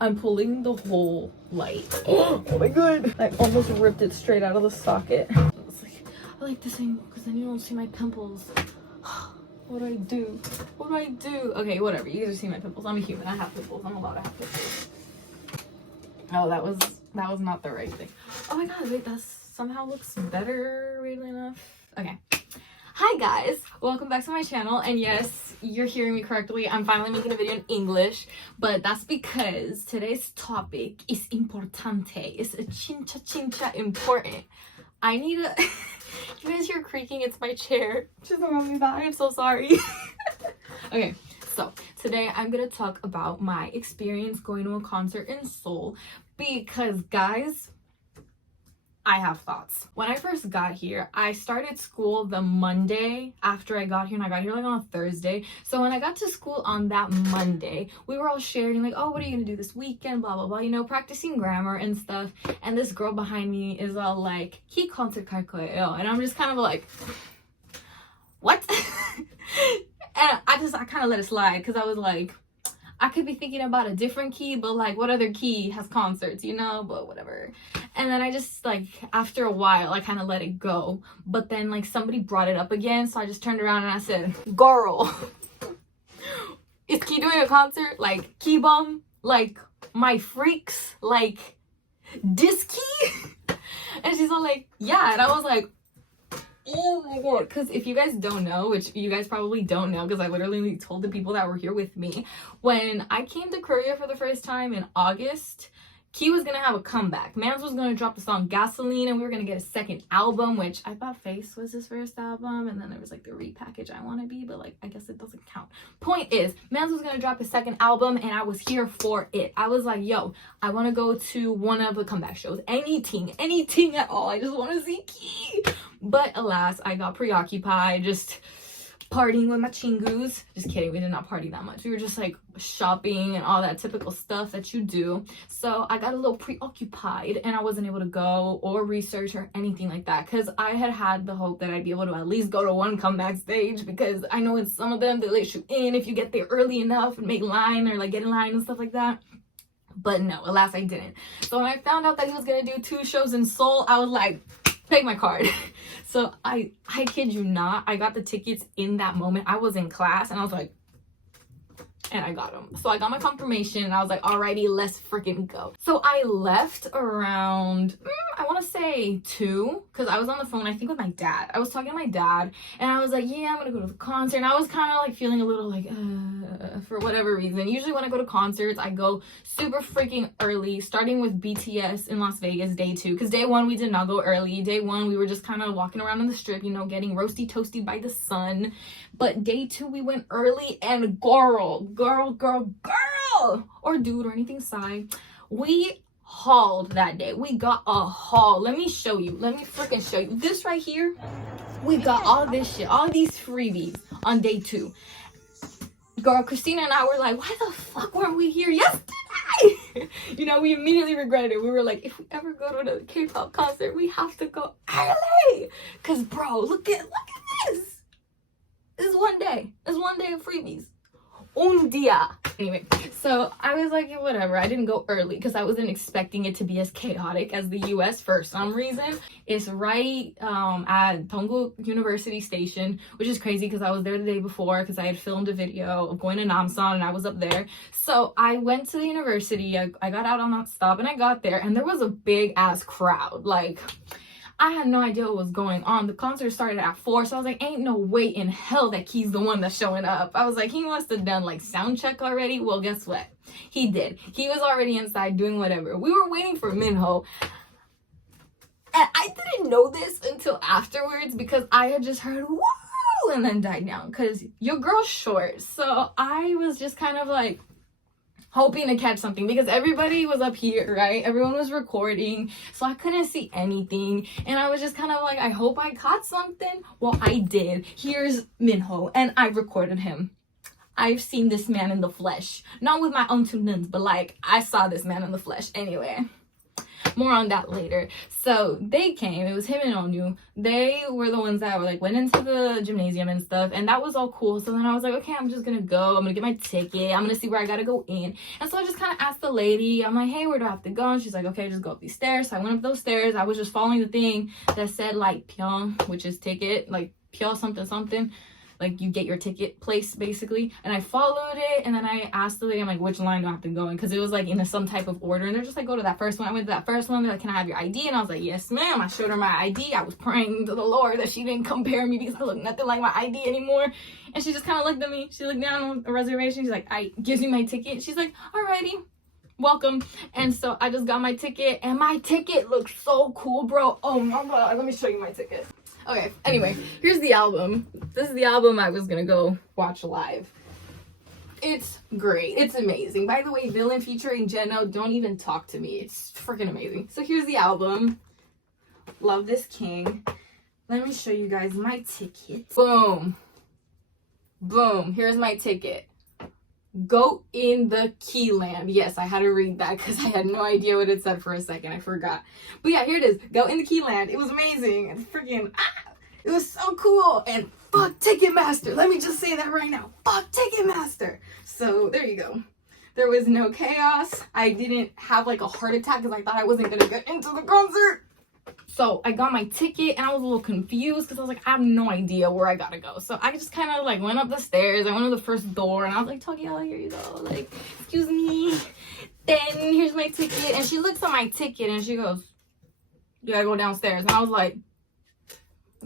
I'm pulling the whole light. Oh my god. I almost ripped it straight out of the socket. I like this angle because then you don't see my pimples. What do I do? What do I do? Okay, whatever. You guys are seeing my pimples. I'm a human. I have pimples. I'm allowed to have pimples. Oh, that was not the right thing. Oh my god, wait, that somehow looks better, weirdly enough. Okay. Hi guys, welcome back to my channel, and yes, you're hearing me correctly. I'm finally making a video in English, but that's because today's topic is importante. It's a chincha important. I need a you guys hear creaking? It's my chair. Just around me back. I'm so sorry. Okay, so today I'm gonna talk about my experience going to a concert in Seoul because guys, I have thoughts. When I first got here, I started school the Monday after I got here, and I got here like on a Thursday. So when I got to school on that Monday, we were all sharing like, oh, what are you gonna do this weekend, blah blah blah, you know, practicing grammar and stuff. And this girl behind me is all like, 키 concert 갈 거예요, and I'm just kind of like, what? And I kind of let it slide because I was like, I could be thinking about a different key, but like what other key has concerts, you know, but whatever. And then I just like, after a while, I kind of let it go. But then like somebody brought it up again. So I just turned around and I said, girl, is Key doing a concert? Like key bum? Like my freaks? Like this key? And she's all like, yeah. And I was like, oh my god, because if you guys don't know, which you guys probably don't know because I literally told the people that were here with me, when I came to Korea for the first time in August, Key was gonna have a comeback. Mans was gonna drop the song Gasoline, and we were gonna get a second album, which I thought Face was his first album, and then there was like the repackage I Wanna Be, but like I guess it doesn't count. Point is, Mans was gonna drop his second album, and I was here for it. I was like, yo, I want to go to one of the comeback shows, anything at all. I just want to see Key. But alas, I got preoccupied just partying with my chingus. Just kidding, we did not party that much. We were just like shopping and all that typical stuff that you do. So I got a little preoccupied and I wasn't able to go or research or anything like that, because I had the hope that I'd be able to at least go to one comeback stage, because I know in some of them they let you in if you get there early enough and make line or like get in line and stuff like that. But no, alas, I didn't. So when I found out that he was gonna do 2 shows in Seoul, I was like, take my card. So I kid you not, I got the tickets in that moment. I was in class and I was like, and I got them. So I got my confirmation and I was like, alrighty, let's freaking go. So I left around, I want to say 2, because I was on the phone, I think with my dad. I was talking to my dad and I was like, yeah, I'm gonna go to the concert. And I was kind of like feeling a little like, for whatever reason. Usually when I go to concerts, I go super freaking early, starting with BTS in Las Vegas day 2, because day 1 we did not go early. Day 1 we were just kind of walking around on the strip, you know, getting roasty toasty by the sun. But day 2 we went early, and girl, or dude or anything side, we hauled that day. We got a haul. Let me show you. Let me freaking show you. This right here, we got all this shit, all these freebies on day 2. Girl, Christina and I were like, why the fuck weren't we here yesterday? You know, we immediately regretted it. We were like, if we ever go to another K-pop concert, we have to go early. Cause bro, look at this. This is one day. It's one day of freebies. Un dia. Anyway, so I was like, yeah, whatever. I didn't go early because I wasn't expecting it to be as chaotic as the US for some reason. It's right at Dongguk University Station, which is crazy because I was there the day before because I had filmed a video of going to Namsan and I was up there. So I went to the university. I got out on that stop and I got there and there was a big ass crowd. Like, I had no idea what was going on. The concert started at 4, so I was like, ain't no way in hell that Key's the one that's showing up. I was like, he must have done like sound check already. Well, guess what? He did. He was already inside doing whatever. We were waiting for Minho. And I didn't know this until afterwards because I had just heard woo and then died down because your girl's short. So I was just kind of like hoping to catch something because everybody was up here, right? Everyone was recording, so I couldn't see anything, and I was just kind of like, I hope I caught something. Well, I did. Here's Minho, and I recorded him. I've seen this man in the flesh, not with my own 2 nuns, but like I saw this man in the flesh. Anyway, more on that later. So they came, it was him and Onyu. They were the ones that were like went into the gymnasium and stuff, and that was all cool. So then I was like, okay, I'm just gonna go, I'm gonna get my ticket, I'm gonna see where I gotta go in. And so I just kind of asked the lady, I'm like, hey, where do I have to go? And she's like, okay, just go up these stairs. So I went up those stairs. I was just following the thing that said like pyong, which is ticket, like pyo something something, like you get your ticket place basically. And I followed it, and then I asked the lady, I'm like, which line do I have to go in? Because it was like in some type of order, and they're just like, go to that first one. I went to that first one. They're like, can I have your ID? And I was like, yes ma'am. I showed her my ID. I was praying to the Lord that she didn't compare me because I look nothing like my ID anymore. And she just kind of looked at me. She looked down on the reservation. She's like, I gives me my ticket. She's like, alrighty, welcome. And so I just got my ticket, and my ticket looks so cool, bro. Oh my god, let me show you my ticket. Okay, anyway, here's the album. This is the album I was gonna go watch live. It's great. It's amazing. By the way, Villain featuring 𝐵𝐺𝐚, don't even talk to me. It's freaking amazing. So here's the album. Love this king. Let me show you guys my ticket. Boom. Boom. Here's my ticket. Go in the 𝐇𝐨𝐥𝐚. Yes, I had to read that because I had no idea what it said for a second. I forgot. But yeah, here it is. Go in the 𝐇𝐨𝐥𝐚. It was amazing. And freaking, it was so cool. And fuck Ticketmaster. Let me just say that right now. Fuck Ticketmaster. So there you go. There was no chaos. I didn't have like a heart attack because I thought I wasn't going to get into the concert. So I got my ticket, and I was a little confused because I was like, I have no idea where I gotta go. So I just kind of like went up the stairs. I went to the first door, and I was like, Tokyo, here you go. Like, excuse me. Then here's my ticket. And she looks at my ticket, and she goes, you gotta go downstairs. And I was like,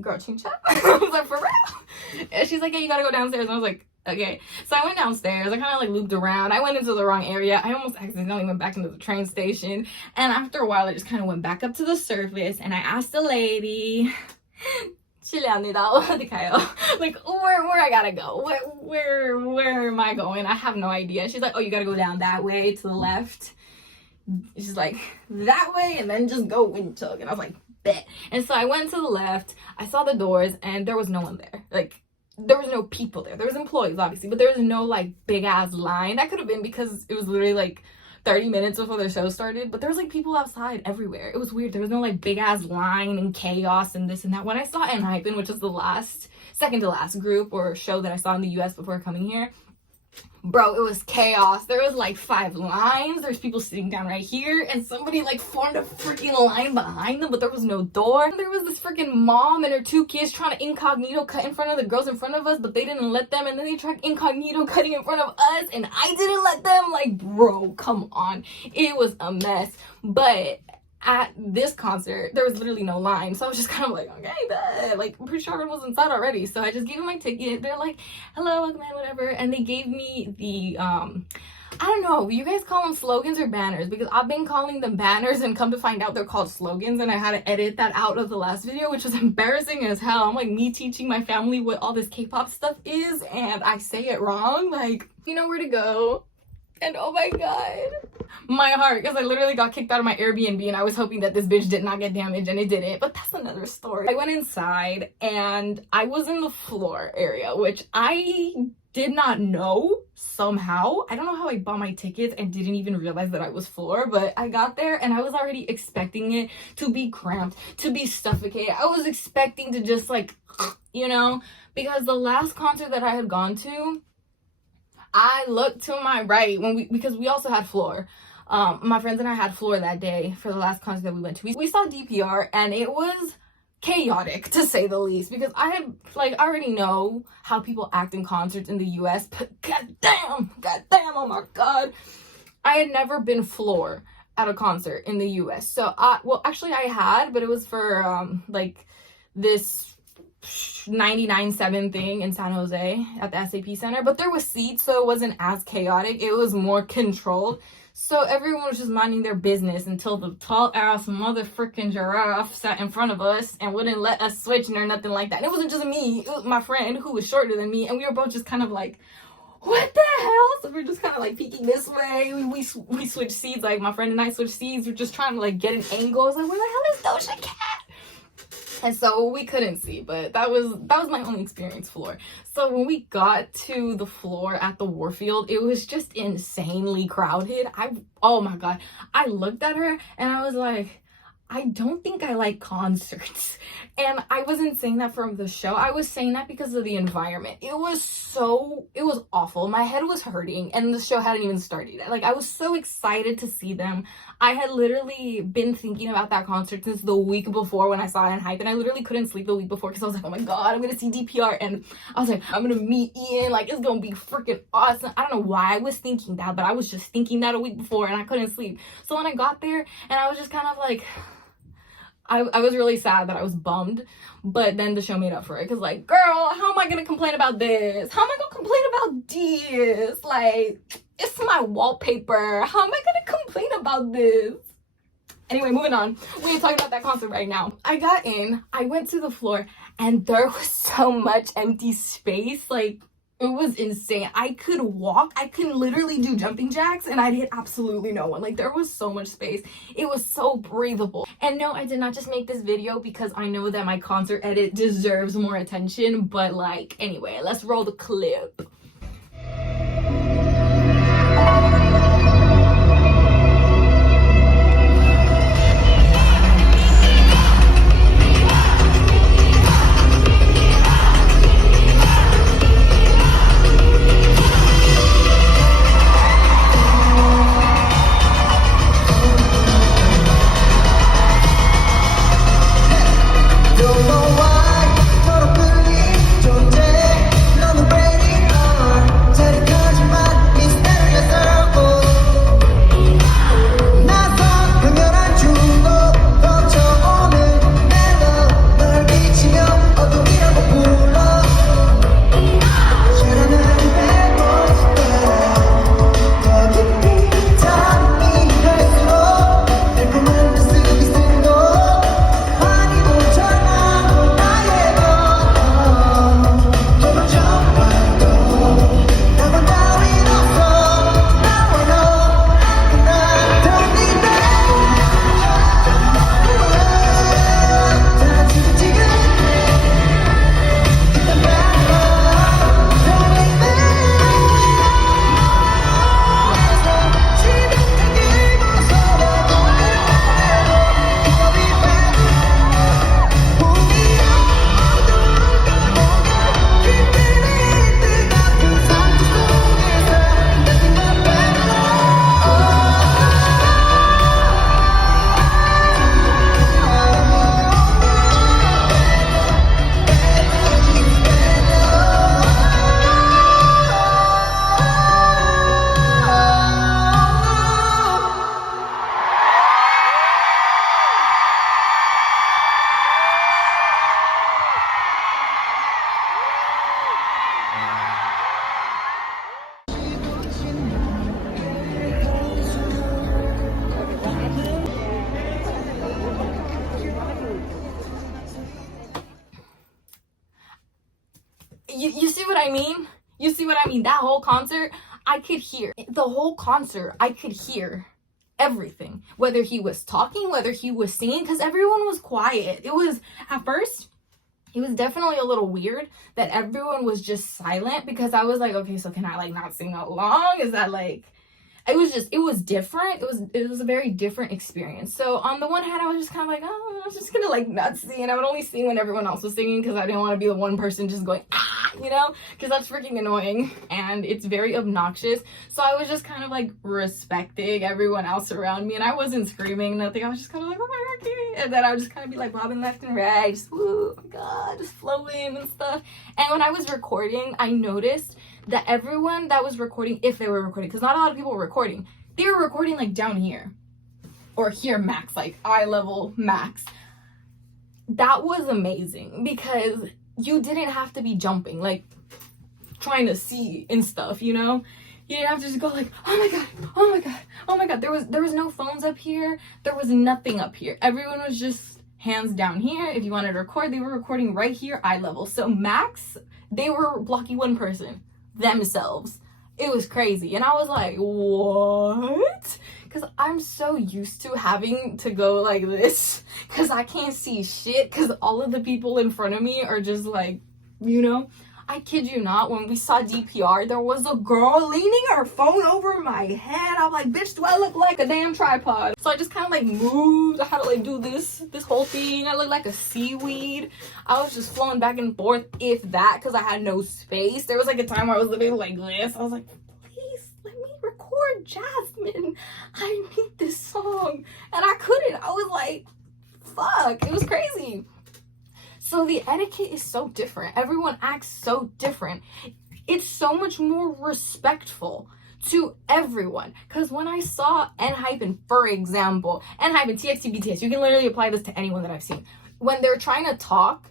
girl, ching chat. I was like, for real? And she's like, yeah, you gotta go downstairs. And I was like, okay. So I went downstairs. I kind of like looped around. I went into the wrong area. I almost accidentally went back into the train station. And after a while, I just kind of went back up to the surface, and I asked the lady, like, where I gotta go? Where am I going? I have no idea. She's like, oh, you gotta go down that way to the left. She's like, that way, and then just go Windhoek. And I was like, bet. And so I went to the left. I saw the doors, and there was no one there. Like, there was no people there. There was employees, obviously, but there was no like big ass line. That could have been because it was literally like 30 minutes before the show started, but there was like people outside everywhere. It was weird. There was no like big ass line and chaos and this and that. When I saw 𝐸, which is the second to last group or show that I saw in the US before coming here, bro, it was chaos. There was like 5 lines. There's people sitting down right here, and somebody like formed a freaking line behind them, but there was no door. And there was this freaking mom and her 2 kids trying to incognito cut in front of the girls in front of us, but they didn't let them. And then they tried incognito cutting in front of us, and I didn't let them. Like, bro, come on. It was a mess. But at this concert, there was literally no line, so I was just kind of like, okay, bet. Like, I'm pretty sure everyone was inside already. So I just gave them my ticket. They're like, hello, welcome in, whatever. And they gave me the I don't know, you guys call them slogans or banners? Because I've been calling them banners, and come to find out they're called slogans, and I had to edit that out of the last video, which was embarrassing as hell. I'm like, me teaching my family what all this K-pop stuff is, and I say it wrong. Like, you know where to go. And oh my god, my heart, because I literally got kicked out of my Airbnb, and I was hoping that this bitch did not get damaged, and it didn't. But that's another story. I went inside, and I was in the floor area, which I did not know somehow. I don't know how I bought my tickets and didn't even realize that I was floor, but I got there, and I was already expecting it to be cramped, to be suffocated. I was expecting to just like, you know, because the last concert that I had gone to, I looked to my right because we also had floor. My friends and I had floor that day for the last concert that we went to. We saw DPR, and it was chaotic, to say the least, because I had like already know how people act in concerts in the US, but goddamn, oh my god, I had never been floor at a concert in the US. So well, actually I had, but it was for like this 99.7 thing in San Jose at the SAP Center, but there was seats, so it wasn't as chaotic. It was more controlled. So everyone was just minding their business until the tall ass motherfucking giraffe sat in front of us and wouldn't let us switch or nothing like that. And it wasn't just me, it was my friend who was shorter than me, and we were both just kind of like, what the hell? So we're just kind of like peeking this way. We switched seats, like my friend and I switched seats. We're just trying to like get an angle. I was like, where the hell is Doja Cat? And so we couldn't see, but that was my only experience floor. So when we got to the floor at the Warfield, it was just insanely crowded. Oh my God, I looked at her and I was like, I don't think I like concerts. And I wasn't saying that from the show. I was saying that because of the environment. It was awful. My head was hurting and the show hadn't even started yet. Like, I was so excited to see them. I had literally been thinking about that concert since the week before when I saw it in Hype, and I literally couldn't sleep the week before because I was like, oh my God, I'm gonna see DPR, and I was like, I'm gonna meet Ian, like, it's gonna be freaking awesome. I don't know why I was thinking that, but I was just thinking that a week before and I couldn't sleep. So when I got there, and I was just kind of like, I was really sad that I was bummed, but then the show made up for it, because like, girl, how am I gonna complain about this? How am I gonna complain about this? Like, it's my wallpaper. How am I gonna complain about this? Anyway, moving on. We ain't talking about that concert right now. I got in, I went to the floor, and there was so much empty space. Like, it was insane. I could walk. I could literally do jumping jacks and I'd hit absolutely no one. Like, there was so much space. It was so breathable. And no, I did not just make this video because I know that my concert edit deserves more attention. But like, anyway, let's roll the clip. You see what I mean? You see what I mean? That whole concert, I could hear. The whole concert, I could hear everything. Whether he was talking, whether he was singing, because everyone was quiet. It was, at first, it was definitely a little weird that everyone was just silent, because I was like, okay, so can I like not sing along? Is that like... It was different. It was a very different experience. So on the one hand, I was just kind of like, oh, I was just gonna like not sing, and I would only sing when everyone else was singing, because I didn't want to be the one person just going, ah, you know, because that's freaking annoying and it's very obnoxious. So I was just kind of like respecting everyone else around me, and I wasn't screaming, nothing. I was just kind of like, oh my God, and then I would just kind of be like bobbing left and right, just, oh my God, just flowing and stuff. And when I was recording, I noticed that everyone that was recording, if they were recording, because not a lot of people were recording, they were recording like down here or here max, like eye level max. That was amazing, because you didn't have to be jumping, like trying to see and stuff, you know? You didn't have to just go like, oh my God, oh my God, oh my God. There was no phones up here. There was nothing up here. Everyone was just hands down here. If you wanted to record, they were recording right here, eye level. So max, they were blocking one person, themselves. It was crazy. And I was like, what? Because I I'm so used to having to go like this because I can't see shit because all of the people in front of me are just like, you know. I kid you not, when we saw DPR, there was a girl leaning her phone over my head. I'm like, bitch, do I look like a damn tripod? So I just kind of like moved. I had to like do this whole thing. I looked like a seaweed. I was just flowing back and forth, if that, because I had no space. There was like a time where I was living like this. I was like, please let me record Jasmine. I need this song. And I couldn't. I was like, fuck. It was crazy. So the etiquette is so different. Everyone acts so different. It's so much more respectful to everyone. Because when I saw 𝐸hypen, for example, 𝐸hypen, TXT, BTS, you can literally apply this to anyone that I've seen. When they're trying to talk,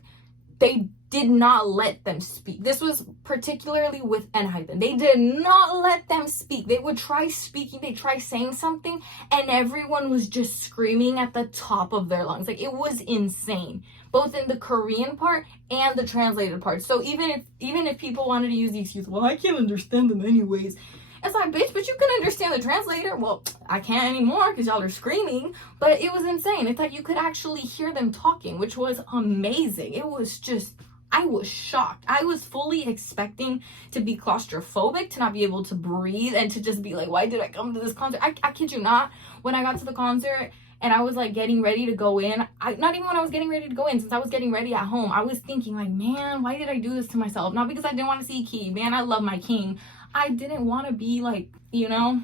they did not let them speak. This was particularly with 𝐸hypen. They did not let them speak. They would try speaking, they try saying something, and everyone was just screaming at the top of their lungs. Like, it was insane, both in the Korean part and the translated part. So even if people wanted to use the excuse, well, I can't understand them anyways. It's like, bitch, but you can understand the translator. Well, I can't anymore because y'all are screaming. But it was insane. It's like you could actually hear them talking, which was amazing. It was just, I was shocked. I was fully expecting to be claustrophobic, to not be able to breathe, and to just be like, why did I come to this concert? I kid you not, when I got to the concert and I was like getting ready to go in, not even when I was getting ready to go in, since I was getting ready at home, I was thinking like, man, why did I do this to myself? Not because I didn't want to see Key. Man, I love my king. I didn't want to be like, you know,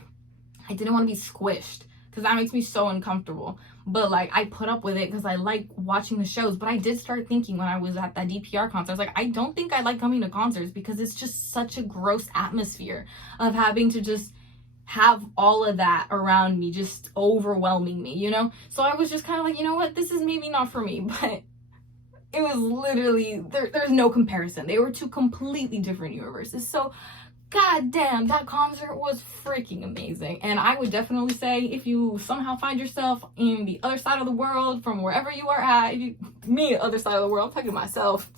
I didn't want to be squished because that makes me so uncomfortable. But like, I put up with it because I like watching the shows. But I did start thinking when I was at that DPR concert, I was like, I don't think I like coming to concerts because it's just such a gross atmosphere of having to just have all of that around me, just overwhelming me, you know? So I was just kind of like, you know what, this is maybe not for me. But it was literally, there's no comparison. They were two completely different universes. So god damn, that concert was freaking amazing. And I would definitely say, if you somehow find yourself in the other side of the world from wherever you are at, me, other side of the world, I'm talking to myself.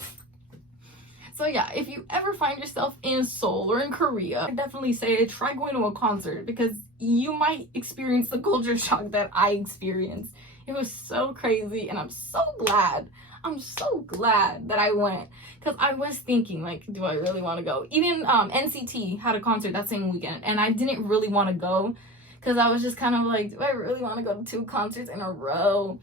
So yeah, if you ever find yourself in Seoul or in Korea, I definitely say try going to a concert because you might experience the culture shock that I experienced. It was so crazy, and I'm so glad that I went, because I was thinking like, do I really want to go? Even NCT had a concert that same weekend, and I didn't really want to go because I was just kind of like, do I really want to go to 2 concerts in a row?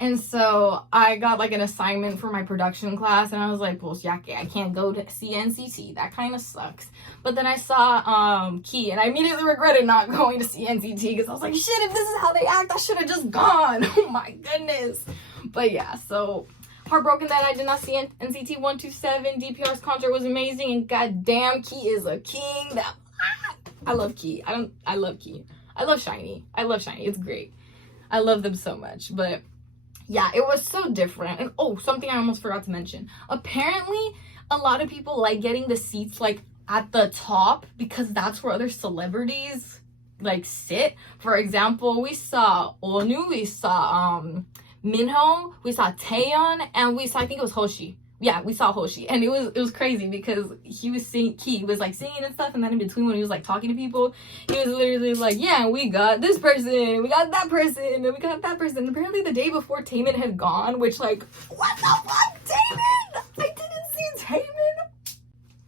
And so I got like an assignment for my production class, and I was like, pues ya que I can't go to see NCT, that kind of sucks. But then I saw 𝐸₄, and I immediately regretted not going to see NCT because I was like, shit, if this is how they act, I should have just gone. Oh my goodness. But yeah, so heartbroken that I did not see NCT 127. DPR's concert was amazing, and goddamn, 𝐸₄ is a king. I love 𝐸₄. I love 𝐸₄. I love SHINee. It's great. I love them so much. But yeah, it was so different. And oh, something I almost forgot to mention. Apparently, a lot of people like getting the seats like at the top because that's where other celebrities like sit. For example, we saw Onu, we saw Minho, we saw Taeyeon, and we saw, I think it was Hoshi. Yeah, we saw Hoshi, and it was crazy because he was was like singing and stuff, and then in between when he was like talking to people, he was literally like, yeah, we got this person, we got that person, and we got that person. And apparently the day before Taemin had gone, which like, what the fuck, Taemin? I didn't see Taemin.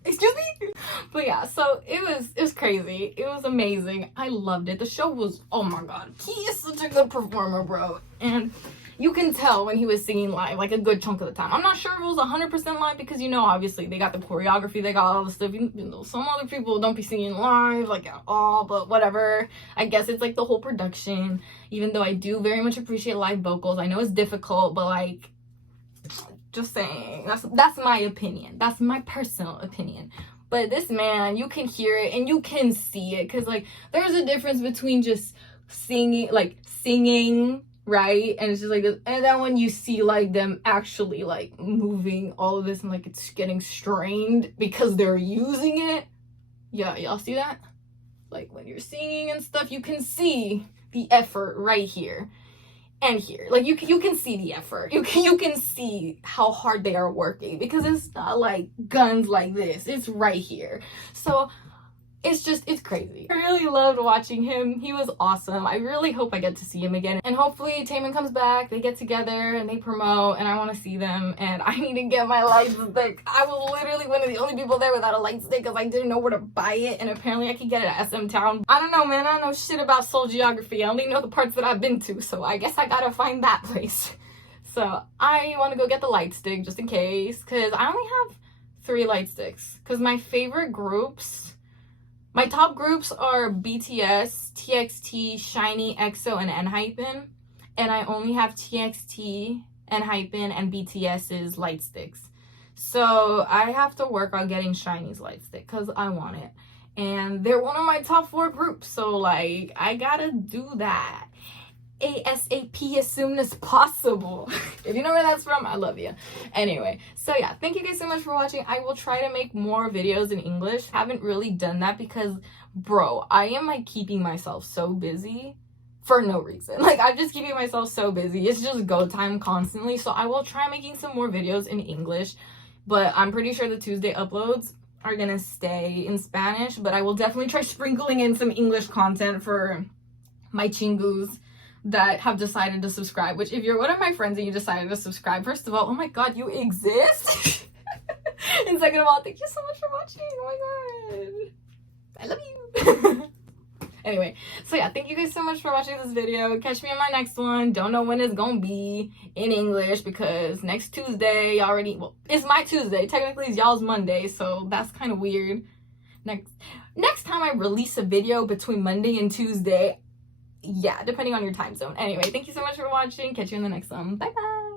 Excuse me? But yeah, so it was crazy. It was amazing. I loved it. The show was, oh my god, he is such a good performer, bro. And you can tell when he was singing live, like a good chunk of the time. I'm not sure if it was 100% live because, you know, obviously they got the choreography, they got all the stuff. You know, some other people don't be singing live, like at all, but whatever. I guess it's like the whole production, even though I do very much appreciate live vocals. I know it's difficult, but like, just saying, that's my opinion. That's my personal opinion. But this man, you can hear it and you can see it, because like there's a difference between just singing, right? And it's just like this, and then when you see like them actually like moving all of this and like it's getting strained because they're using it. Yeah, y'all see that? Like when you're singing and stuff, you can see the effort right here and here. Like you can see the effort. You can see how hard they are working, because it's not like guns like this. It's right here. So it's crazy. I really loved watching him. He was awesome. I really hope I get to see him again. And hopefully 𝐇𝐸𝐸 comes back, they get together and they promote, and I want to see them. And I need to get my light stick. I was literally one of the only people there without a light stick because I didn't know where to buy it. And apparently I could get it at SM Town. I don't know, man. I don't know shit about Seoul geography. I only know the parts that I've been to. So I guess I gotta find that place. So I want to go get the light stick just in case, because I only have 3 light sticks. Because my favorite groups, my top groups are BTS, TXT, SHINee, EXO, and 𝐸𝐸𝐸. And I only have TXT, 𝐸𝐸𝐸, and BTS's light sticks. So I have to work on getting SHINee's light stick because I want it. And they're one of my top 4 groups. So like, I gotta do that ASAP as soon as possible. If you know where that's from, I love you. Anyway, so yeah, thank you guys so much for watching. I will try to make more videos in English. Haven't really done that because, bro, I am like keeping myself so busy for no reason. Like, I'm just keeping myself so busy. It's just go time constantly. So I will try making some more videos in English, but I'm pretty sure the Tuesday uploads are gonna stay in Spanish, but I will definitely try sprinkling in some English content for my chingus that have decided to subscribe. Which, if you're one of my friends and you decided to subscribe, first of all, oh my god, you exist. And second of all, thank you so much for watching. Oh my god, I love you. Anyway, so yeah, thank you guys so much for watching this video. Catch me on my next one. Don't know when it's gonna be in English because next Tuesday already, well, it's my Tuesday, technically it's y'all's Monday, so that's kind of weird. Next time I release a video between Monday and Tuesday, yeah, depending on your time zone. Anyway, thank you so much for watching. Catch you in the next one. Bye bye.